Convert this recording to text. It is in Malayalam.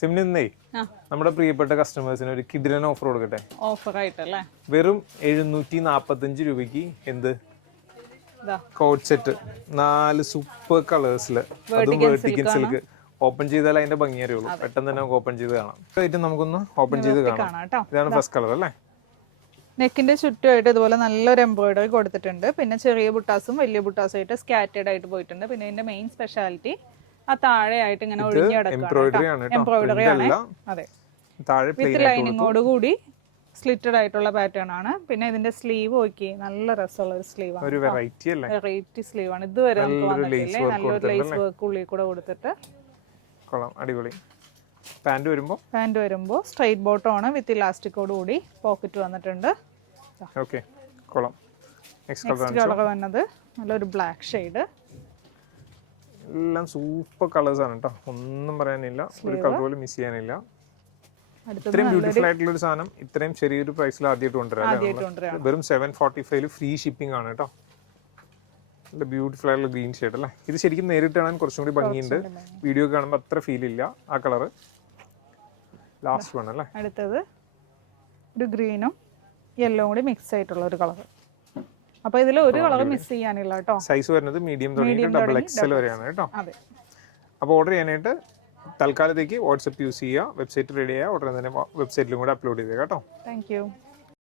സിംനിന്നേ നമ്മുടെ പ്രിയപ്പെട്ട കസ്റ്റമേഴ്സിന് ഒരു കിഡിലൻ ഓഫർ കൊടുക്കട്ടെ. ഓഫർ ആയിട്ടല്ലേ? വെറും 745 രൂപയ്ക്ക് എന്ത് കോട്ട് സെറ്റ് 4 സൂപ്പർ കളേഴ്സില്, അതും വേർട്ടിക്കൻ സിൽക്ക്. ഓപ്പൺ ചെയ്താൽ അതിന്റെ ഭംഗി അറിയുള്ളൂ. പെട്ടെന്ന് തന്നെ ഓപ്പൺ ചെയ്ത് കാണാം. ഐറ്റം നമുക്കൊന്ന് ഓപ്പൺ ചെയ്ത് കാണാം. ഇതാണ് ഫസ്റ്റ് കളർ അല്ലേ? നെക്കിന്റെ ചുറ്റുമായിട്ട് ഇതുപോലെ നല്ലൊരു എംബ്രോയിഡറി കൊടുത്തിട്ടുണ്ട്. പിന്നെ ചെറിയ ബുട്ടാസും വലിയ ബുട്ടാസും ആയിട്ട് സ്കാറ്റേഡ് ആയിട്ട് പോയിട്ടുണ്ട്. പിന്നെ ഇതിന്റെ മെയിൻ സ്പെഷ്യാലിറ്റി ആ താഴെയായിട്ട് ഇങ്ങനെ ഒഴിഞ്ഞു കിടക്കുകയാണ്. എംബ്രോയിഡറി ആണ്. അതെ, വിത്ത് ലൈനിങ്ങോട് കൂടി സ്ലിറ്റഡ് ആയിട്ടുള്ള പാറ്റേൺ ആണ്. പിന്നെ ഇതിന്റെ സ്ലീവ് നോക്കി, നല്ല രസമുള്ള ഒരു സ്ലീവ് ആണ്. വെറൈറ്റി സ്ലീവ് ആണ്. ഇതുവരെ നമുക്ക് വന്നിട്ടില്ലേ? നല്ലൊരു ലേസ് വർക്ക് ഉള്ളിൽ കൂടെ കൊടുത്തിട്ട് അടിപൊളി. പാന്റ് വരുമ്പോ സ്ട്രൈറ്റ് ബോട്ടം ആണ് വിത്ത് ഇലാസ്റ്റിക്കോട് കൂടി പോക്കറ്റ് വന്നിട്ടുണ്ട്. നെക്സ്റ്റ് കളർ വന്നത് നല്ലൊരു ബ്ലാക്ക് ഷെയ്ഡ്. എല്ലാം സൂപ്പർ കളേഴ്സ് ആണ് കേട്ടോ, ഒന്നും പറയാനില്ല. ഒരു കളർ പോലും മിസ് ചെയ്യാനില്ല. ഇത്രയും ബ്യൂട്ടിഫുൾ ആയിട്ടുള്ള ഒരു സാധനം ഇത്രയും ചെറിയൊരു പ്രൈസിൽ ആദ്യമായിട്ട് കൊണ്ടുവരാം. വെറും 745 ഫ്രീ ഷിപ്പിംഗ് ആണ് കേട്ടോ. നല്ല ബ്യൂട്ടിഫുൾ ആയിട്ടുള്ള ഗ്രീൻ ഷെയ്ഡ് അല്ലേ? ഇത് ശരിക്കും നേരിട്ട് കാണാൻ കുറച്ചും കൂടി ഭംഗിയുണ്ട്. വീഡിയോ കാണുമ്പോൾ അത്ര ഫീൽ ഇല്ല ആ കളർ. ലാസ്റ്റ് വൺ അല്ലേ? അടുത്തത് ഒരു ഗ്രീനും യെല്ലോയും കൂടി മിക്സ് ആയിട്ടുള്ള ഒരു കളർ. അപ്പൊ ഇതിൽ ഒരു കളർ മിസ് ചെയ്യാനില്ല കേട്ടോ. സൈസ് വരുന്നത് മീഡിയം തുടങ്ങിയിട്ട് ഡബിൾ എക്സൽ വരെയാണ് കേട്ടോ. അപ്പോൾ ഓർഡർ ചെയ്യാനായിട്ട് തൽക്കാലത്തേക്ക് വാട്സ്ആപ്പ് യൂസ് ചെയ്യുക. വെബ്സൈറ്റ് റെഡി ചെയ്യുക. ഉടനെ തന്നെ വെബ്സൈറ്റിലും കൂടെ അപ്ലോഡ് ചെയ്യുക കേട്ടോ. Thank you.